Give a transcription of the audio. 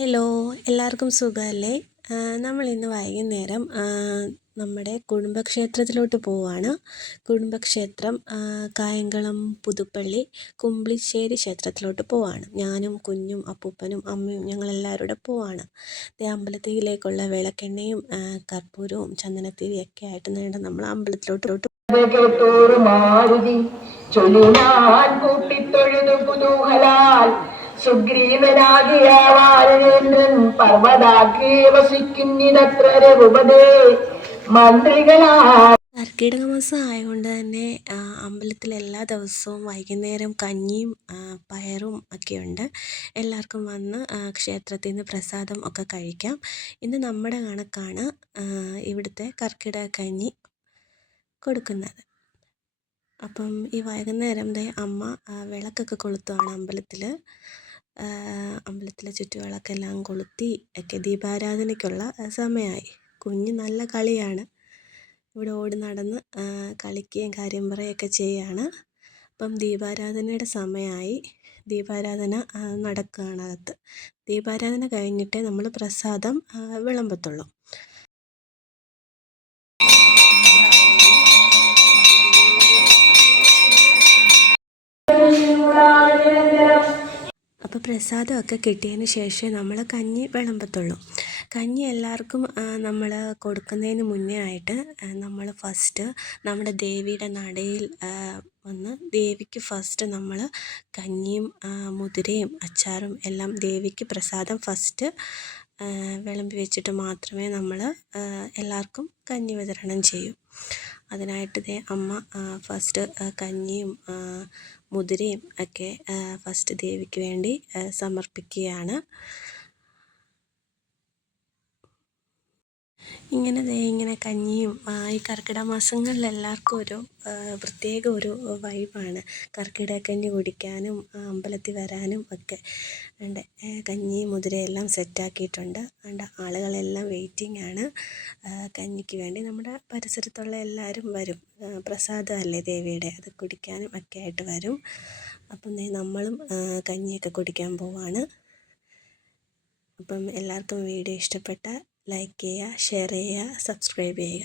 Hello, എല്ലാവർക്കും സുഖമല്ലേ? നമ്മളിന്ന് വൈകുന്നേരം നമ്മുടെ കുടുംബക്ഷേത്രത്തിലോട്ട് പോവുകയാണ്. കുടുംബക്ഷേത്രം കായംകുളം പുതുപ്പള്ളി കുമ്പിളിശ്ശേരി ക്ഷേത്രത്തിലോട്ട് പോവുകയാണ്. ഞാനും കുഞ്ഞും അപ്പൂപ്പനും അമ്മയും ഞങ്ങളെല്ലാവരും കൂടെ പോവുകയാണ്. അമ്പലത്തിലേക്കുള്ള വിളക്കെണ്ണയും കർപ്പൂരവും ചന്ദനത്തിരിയൊക്കെ ആയിട്ട് നേടം നമ്മൾ അമ്പലത്തിലോട്ട് സുഗ്രീവനാകിയ വാനരേന്ദ്രൻ പർവ്വതാഗ്രേ വസിക്കുന്നിതത്ര രഘുപതേ മന്ത്രികളാ. കർക്കിടക മാസം ആയതുകൊണ്ട് തന്നെ അമ്പലത്തിൽ എല്ലാ ദിവസവും വൈകുന്നേരം കഞ്ഞിയും പയറും ഒക്കെയുണ്ട്. എല്ലാവർക്കും വന്ന് ക്ഷേത്രത്തിൽ നിന്ന് പ്രസാദം ഒക്കെ കഴിക്കാം. ഇന്ന് നമ്മുടെ കണക്കാണ് ഇവിടുത്തെ കർക്കിടക കഞ്ഞി കൊടുക്കുന്നത്. അപ്പം ഈ വൈകുന്നേരം അമ്മ വിളക്കൊക്കെ കൊളുത്തുവാണ് അമ്പലത്തിലെ ചുറ്റുവിളക്കെല്ലാം കൊളുത്തി ഒക്കെ ദീപാരാധനയ്ക്കുള്ള സമയമായി. കുഞ്ഞ് നല്ല കളിയാണ്, ഇവിടെ ഓടി നടന്ന് കളിക്കുകയും കാര്യം പറയുകയൊക്കെ ചെയ്യുകയാണ്. അപ്പം ദീപാരാധനയുടെ സമയമായി. ദീപാരാധന നടക്കുകയാണ് അകത്ത്. ദീപാരാധന കഴിഞ്ഞിട്ടേ നമ്മൾ പ്രസാദം വിളമ്പത്തുള്ളൂ. അപ്പോൾ പ്രസാദമൊക്കെ കിട്ടിയതിന് ശേഷം നമ്മൾ കഞ്ഞി വിളമ്പത്തുള്ളൂ. കഞ്ഞി എല്ലാവർക്കും നമ്മൾ കൊടുക്കുന്നതിന് മുന്നേ ആയിട്ട് നമ്മൾ ഫസ്റ്റ് നമ്മുടെ ദേവിയുടെ നടയിൽ വന്ന് ദേവിക്ക് ഫസ്റ്റ് നമ്മൾ കഞ്ഞിയും മുതിരയും അച്ചാറും എല്ലാം ദേവിക്ക് പ്രസാദം ഫസ്റ്റ് വിളമ്പി വെച്ചിട്ട് മാത്രമേ നമ്മൾ എല്ലാവർക്കും കഞ്ഞി വിതരണം ചെയ്യൂ. അതിനായിട്ട് അമ്മ ഫസ്റ്റ് കഞ്ഞിയും മുതിരയും ഒക്കെ ഫസ്റ്റ് ദേവിക്ക് വേണ്ടി സമർപ്പിക്കുകയാണ്. ഇങ്ങനെ കഞ്ഞിയും ഈ കർക്കിടക മാസങ്ങളിൽ എല്ലാവർക്കും ഒരു പ്രത്യേക ഒരു വൈബാണ്. കർക്കിടക കഞ്ഞി കുടിക്കാനും അമ്പലത്തിൽ വരാനും ഒക്കെ ഉണ്ട്. കഞ്ഞി മുതിരയെല്ലാം സെറ്റാക്കിയിട്ടുണ്ട്. ആളുകളെല്ലാം വെയിറ്റിംഗ് ആണ് കഞ്ഞിക്ക് വേണ്ടി. നമ്മുടെ പരിസരത്തുള്ള എല്ലാവരും വരും. പ്രസാദമല്ലേ ദേവിയുടെ, അത് കുടിക്കാനും ഒക്കെ ആയിട്ട് വരും. അപ്പം നമ്മളും കഞ്ഞിയൊക്കെ കുടിക്കാൻ പോവാണ്. അപ്പം എല്ലാവർക്കും വീഡിയോ ഇഷ്ടപ്പെട്ട ലൈക്ക് ചെയ്യുക, ഷെയർ ചെയ്യുക, സബ്സ്ക്രൈബ് ചെയ്യുക.